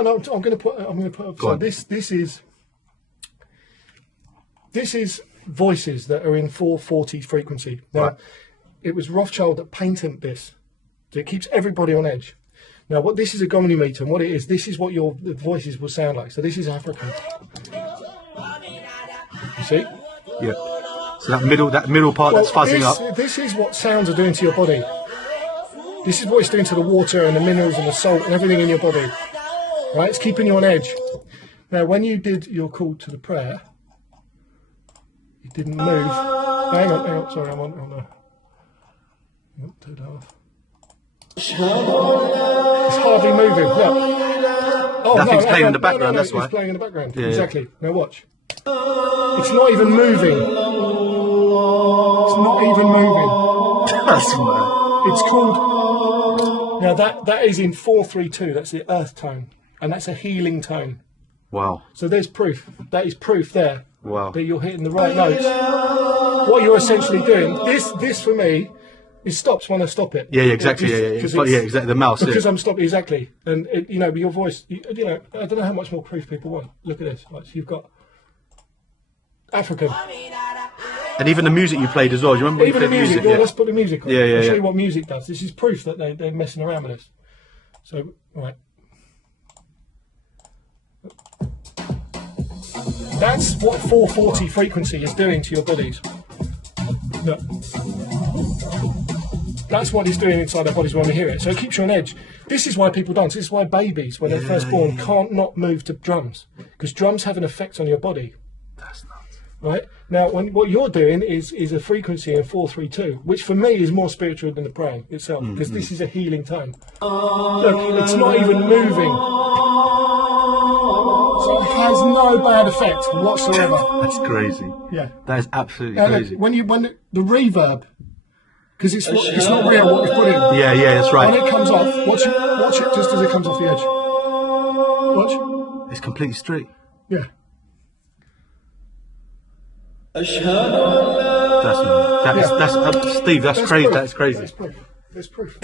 And I'm going to put. So this is voices that are in 440 frequency. Now, Right. it was Rothschild that patented this. So it keeps everybody on edge. Now, what this is a Gomini meter, and what it is, this is what your voices will sound like. So this is African. You see? Yeah. So that middle part that's fuzzing up. This is what sounds are doing to your body. This is what it's doing to the water and the minerals and the salt and everything in your body. Right? It's keeping you on edge. Now, when you did your call to the prayer, you didn't move. Hang on. Sorry, I'm on turn it off. It's hardly moving. Look. Oh, Nothing's playing in the background, that's why. It's playing in the background. Yeah, exactly. Now watch. It's not even moving. It's not even moving. That's mad. It's called. Now that is in 432. That's the earth tone, and that's a healing tone. Wow. So there's proof. That is proof there. Wow. That you're hitting the right notes. What you're essentially doing. This for me. It stops when I stop it. Yeah, exactly. Yeah. Exactly. The mouse. Because I'm stopping exactly, and your voice. I don't know how much more proof people want. Look at this. Like, so you've got African. And even the music you played as well. Do you remember? Even the music. Yeah, let's put the music on. Yeah. I'll show you what music does. This is proof that they're messing around with us. So right. That's what 440 frequency is doing to your bodies. Look. That's what it's doing inside our bodies when we hear it. So it keeps you on edge. This is why people dance. This is why babies, when they're first born, can't not move to drums. Because drums have an effect on your body. That's nuts. Right? Now, what you're doing is a frequency in 432, which for me is more spiritual than the praying itself. Because this is a healing tone. Look, it's not even moving. So it has no bad effect whatsoever. That's crazy. Yeah. That is absolutely Now, crazy. look, when the reverb, because it's not real what we've put in. Yeah, that's right. When it comes off, watch it just as it comes off the edge. Watch. It's completely straight. Yeah. That's Steve. That's crazy. Proof. That's crazy. That's proof.